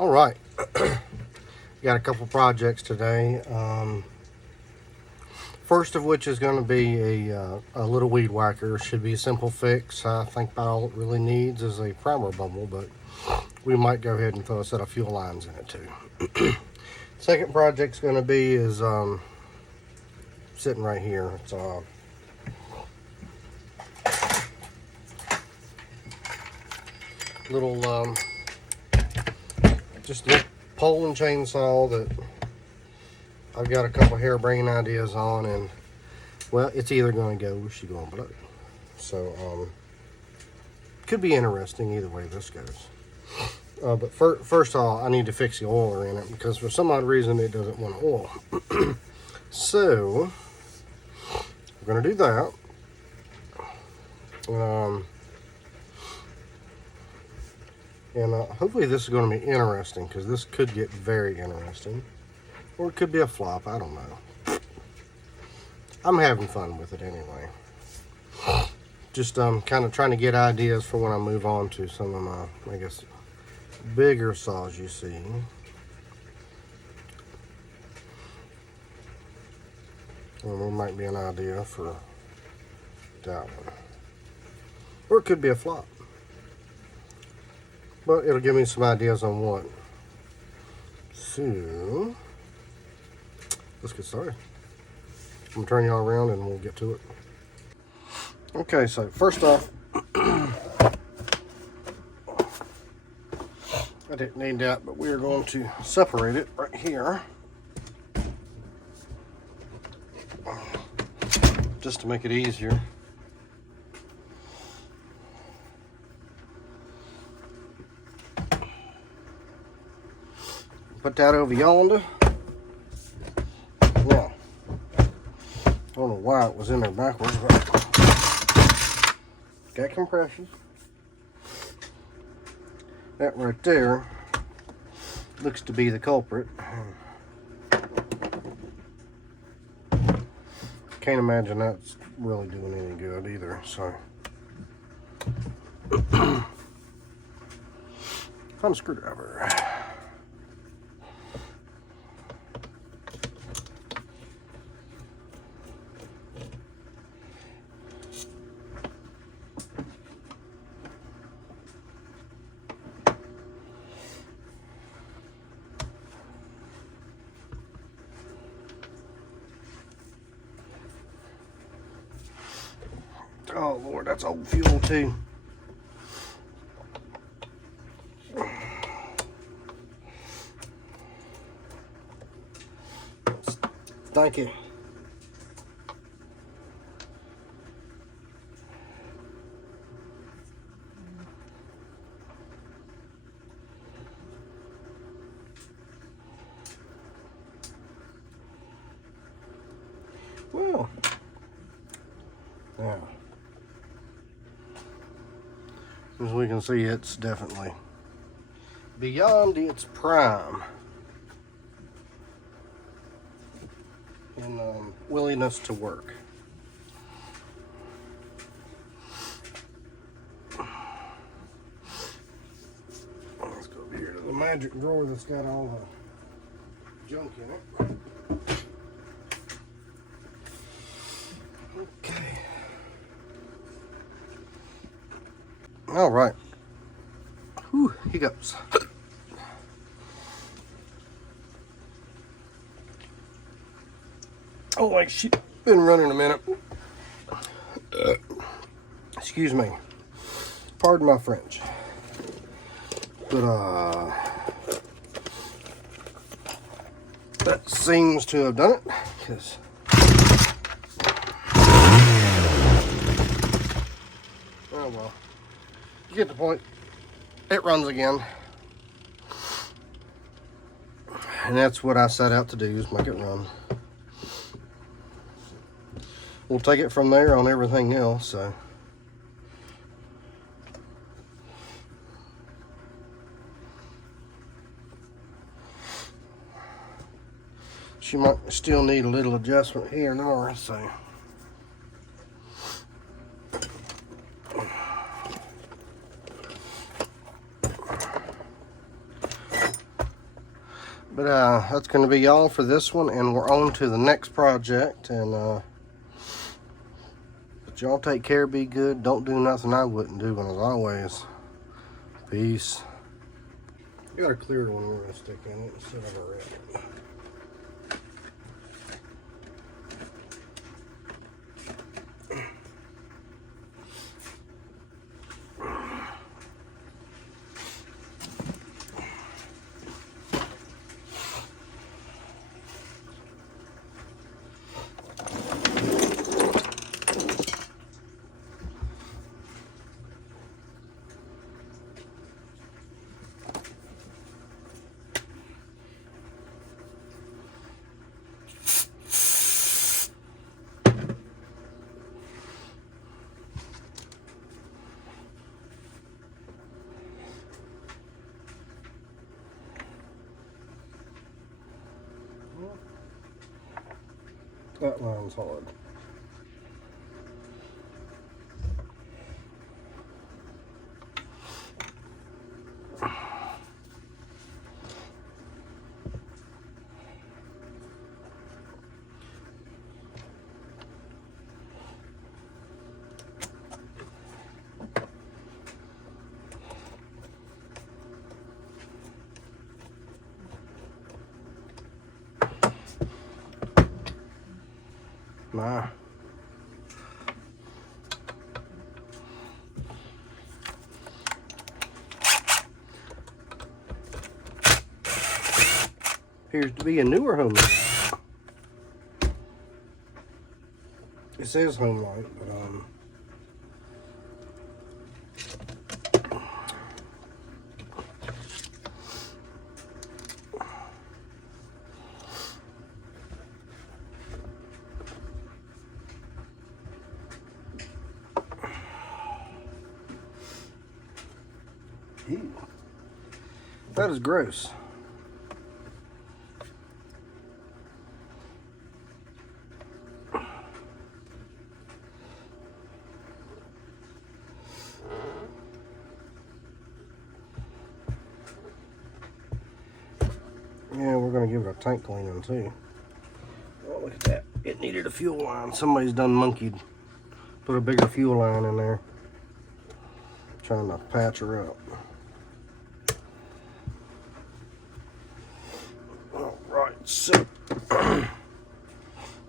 All right, got a couple projects today. First of which is going to be a little weed whacker. Should be a simple fix. I think about all it really needs is a primer bubble, but we might go ahead and throw a set of fuel lines in it too. Second project's going to be is sitting right here. It's little just a little pole and chainsaw that I've got a couple harebrained ideas on, and well, it's either going to go or she's going to blow. So could be interesting either way this goes. But first of all, I need to fix the oiler in it because for some odd reason it doesn't want to oil. So we're going to do that. And hopefully this is going to be interesting, because this could get very interesting. Or it could be a flop, I don't know. I'm having fun with it anyway. Just kind of trying to get ideas for when I move on to some of my, I guess, bigger saws you see. And there might be an idea for that one. Or it could be a flop. But it'll give me some ideas on what. So, let's get started. I'm going to turn y'all around and we'll get to it. Okay, so first off, I didn't need that, but we are going to separate it right here. Just to make it easier. Put that over yonder. Now, I don't know why it was in there backwards, but got compression. That right there looks to be the culprit. Can't imagine that's really doing any good either, so. Fun screwdriver. Oh Lord, that's old fuel too. Thank you. Well, now, as we can see, it's definitely beyond its prime in willingness to work. Let's go over here to the magic drawer that's got all the junk in it. Okay. All right. Whew, hiccups. Oh, like she's been running a minute. Excuse me. Pardon my French. But that seems to have done it. Because oh well. You get the point. It runs again. And that's what I set out to do, is make it run. We'll take it from there on everything else, so. She might still need a little adjustment here and there, so. But that's going to be all for this one, and we're on to the next project. And but y'all take care, be good, don't do nothing I wouldn't do. And as always, peace. You got a clear one we're going to stick in it instead of a red. That line's hard. Nah. Appears to be a newer home light. It says home light, but ew. That is gross. Yeah, we're gonna give it a tank cleaning too. Oh, look at that. It needed a fuel line. Somebody's done monkeyed. Put a bigger fuel line in there. Trying to patch her up. Alright, so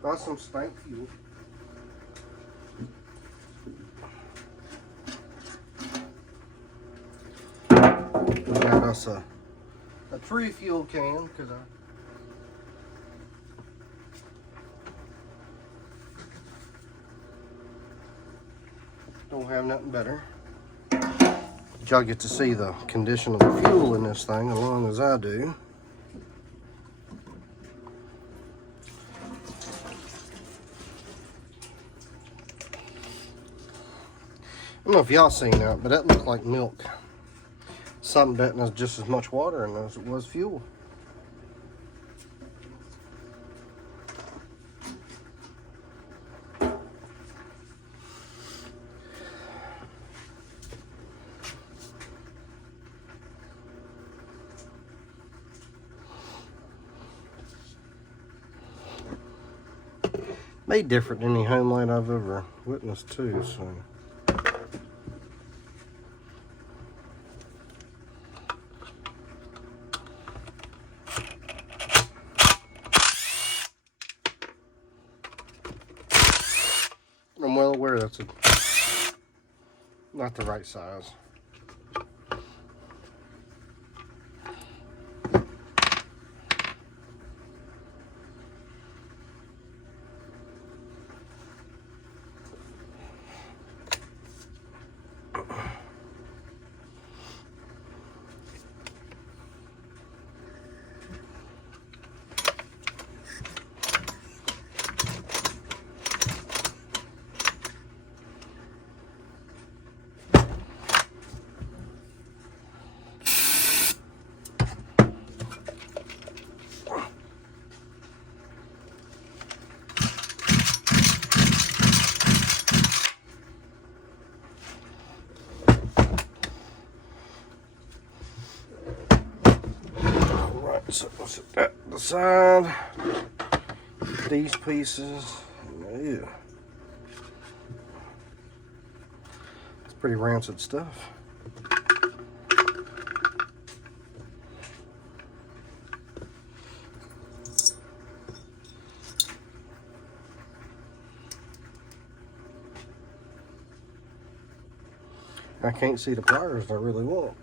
got some stank fuel. We got us a free fuel can because I don't have nothing better. Y'all get to see the condition of the fuel in this thing as long as I do. I don't know if y'all seen that, but that looked like milk. Something that has just as much water in it as it was fuel. Made different than any home light I've ever witnessed too, so. I'm well aware that's not the right size. So we'll set that to the side. These pieces. Ew. It's pretty rancid stuff. I can't see the pliers I really want,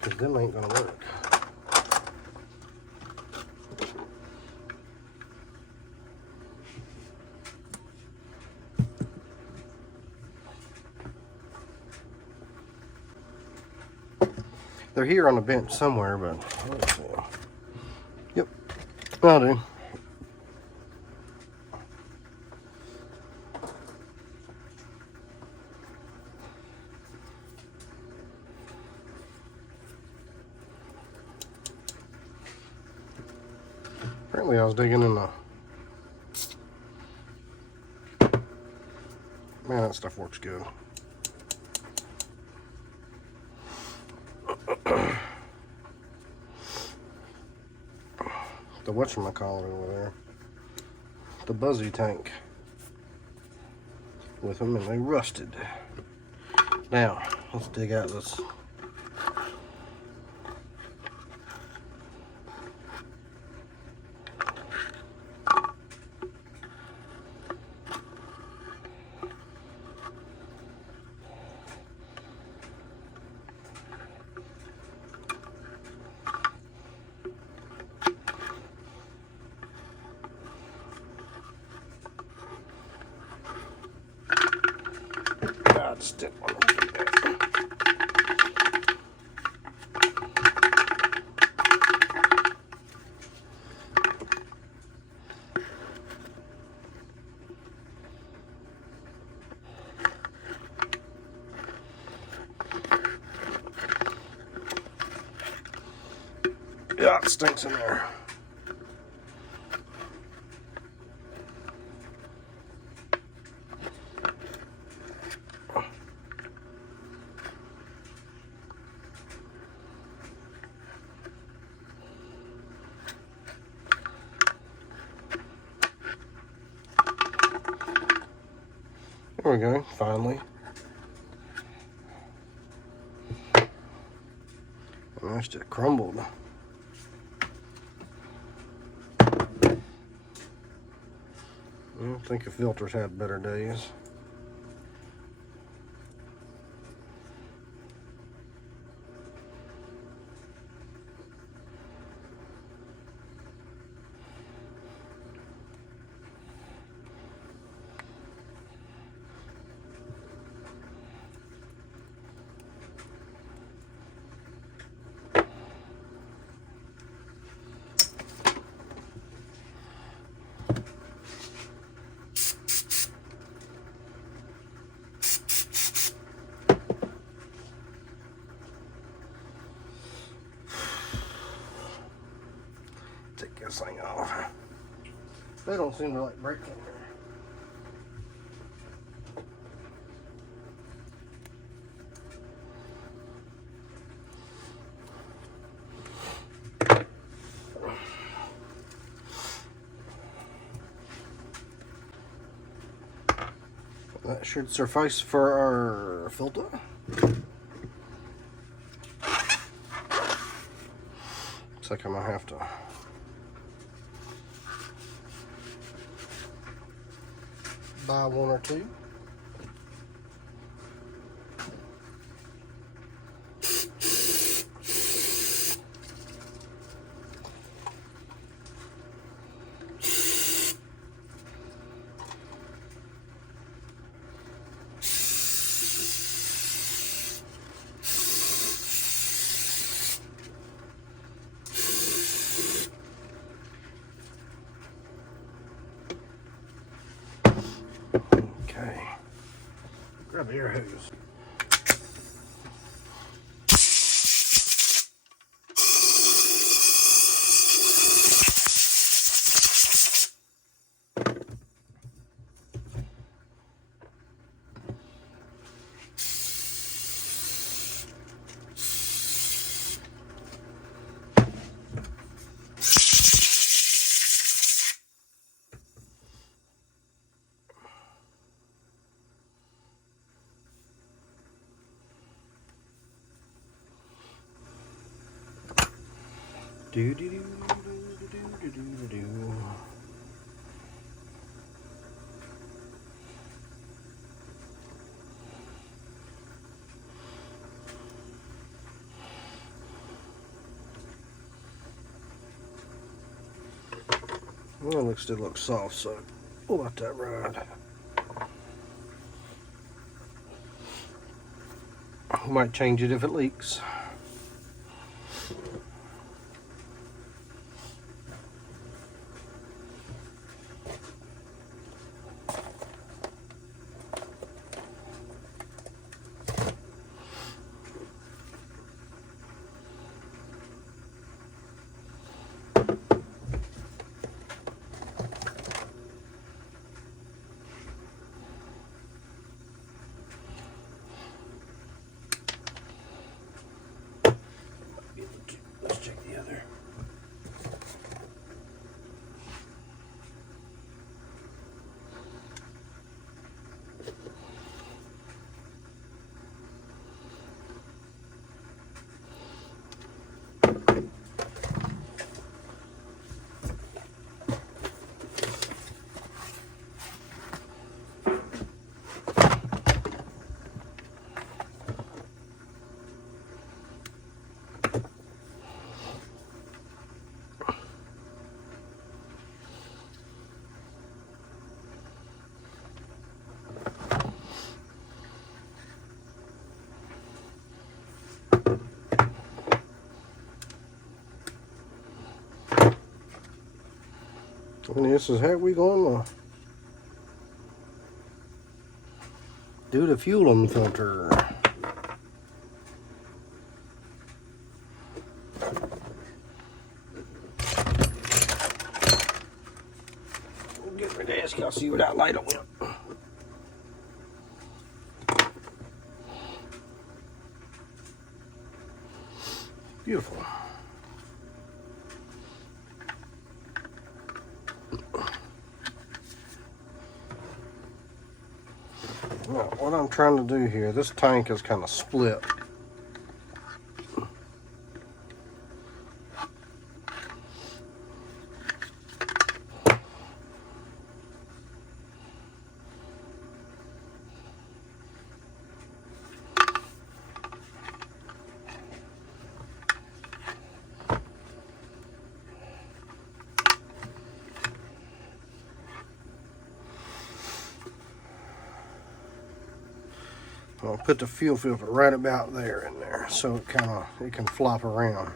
because them ain't gonna work. They're here on the bench somewhere, but let's see. Yep, I do. Apparently I was digging in the... Man, that stuff works good. The whatchamacallit over there. The Buzzy tank. With them, and they rusted. Now, let's dig out this. Step on it. Yeah, it stinks in there. There we go, finally. And that's just crumbled. I think the filters had better days. Take this thing off. They don't seem to like breaking here. That should suffice for our filter. Looks like I'm gonna have to buy one or two. Okay. Grab the air hose. Do do do do do do do do. Well, it still looks soft, so we'll let that ride. We might change it if it leaks. Let's check the other. And this is how we gonna do the fueling filter. We'll get my desk, I'll see what that light on. Beautiful. Now, what I'm trying to do here, this tank is kind of split. I'll put the fuel filter right about there in there so it can flop around.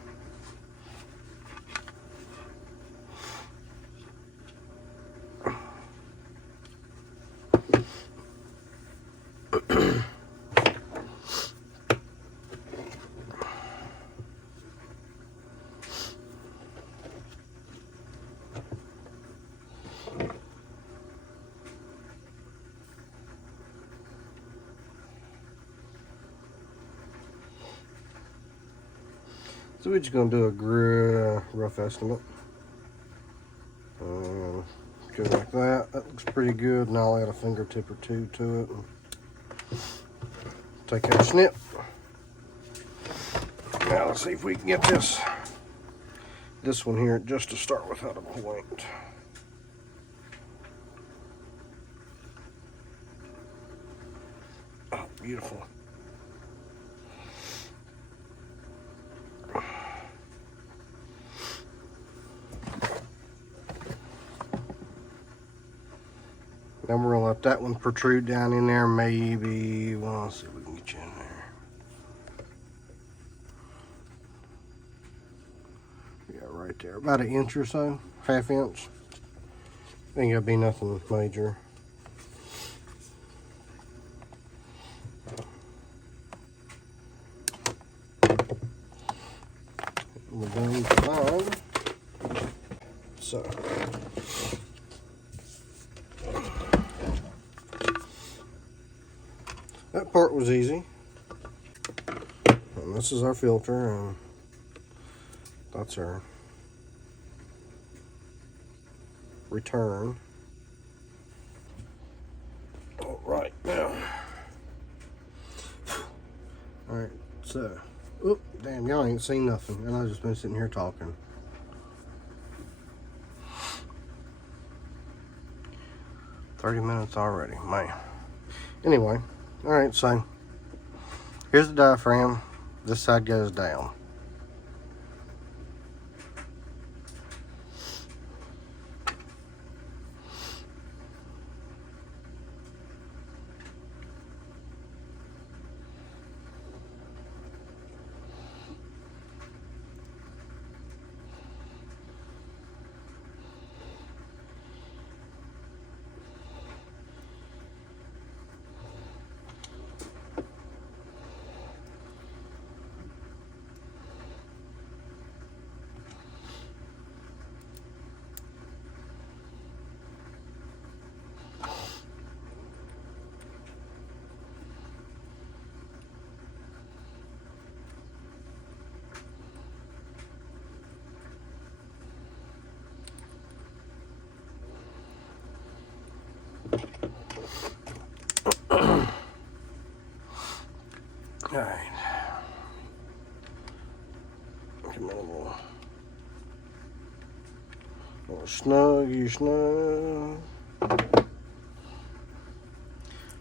So we're just going to do a rough estimate. Go like that. That looks pretty good. And I'll add a fingertip or two to it. And take our snip. Now let's see if we can get this one here just to start with out of point. Oh, beautiful. Then we're gonna let that one protrude down in there. Maybe, well, let's see if we can get you in there. Yeah, right there, about an inch or so, half inch. Ain't gonna be nothing major. We're done fine. So. That part was easy. And this is our filter, and that's our return. All right, now. All right, so, oop, damn, y'all ain't seen nothing, and I've just been sitting here talking. 30 minutes already, man. Anyway, all right, so here's the diaphragm. This side goes down. All right. Come on, a little snug.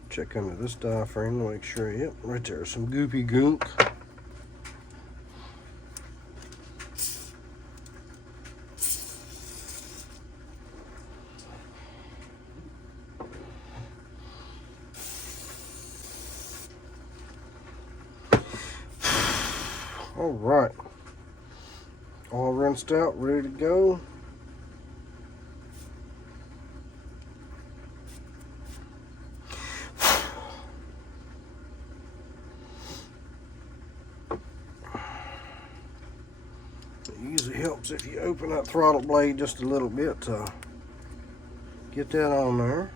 Check under this diaphragm to make sure, yep, right there, some goopy gook. All right, all rinsed out, ready to go. It usually helps if you open that throttle blade just a little bit to get that on there.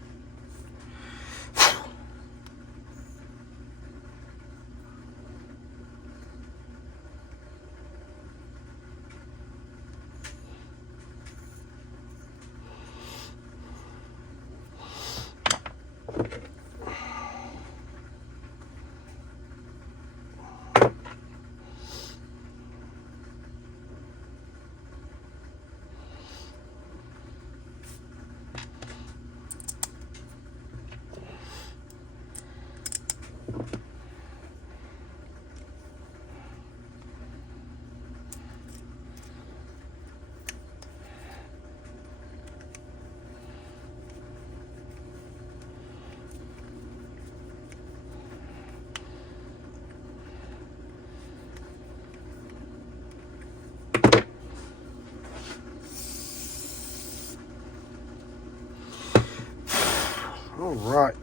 All right.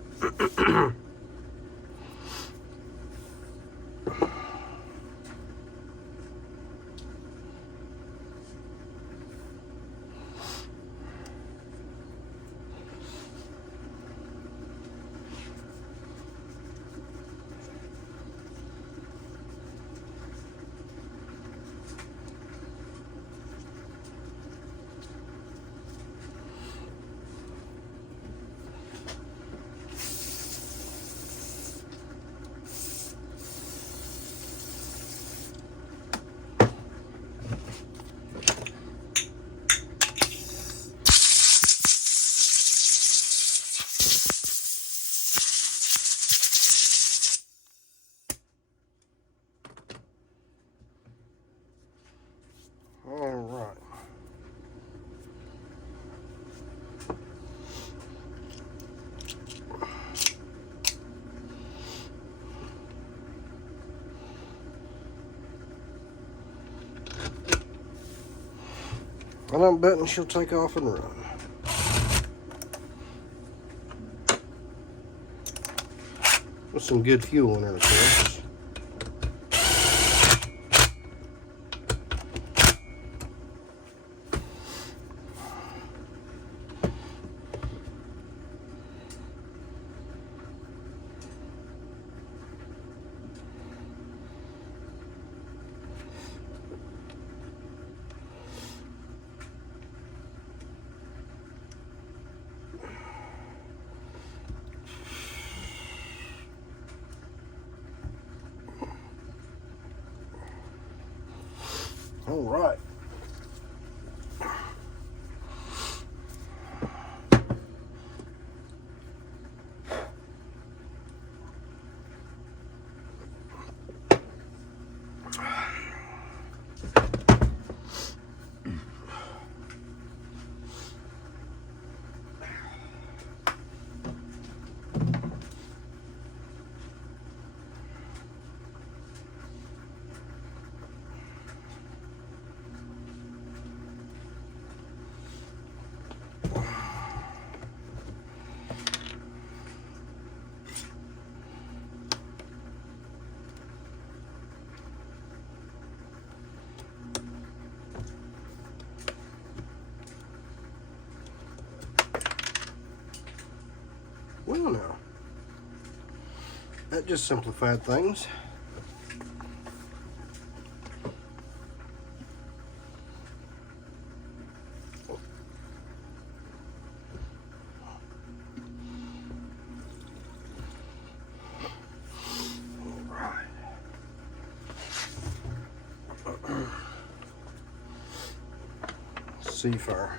All right. And I'm betting she'll take off and run. With some good fuel in her, of course. All right. Well, now, that just simplified things. Seafire.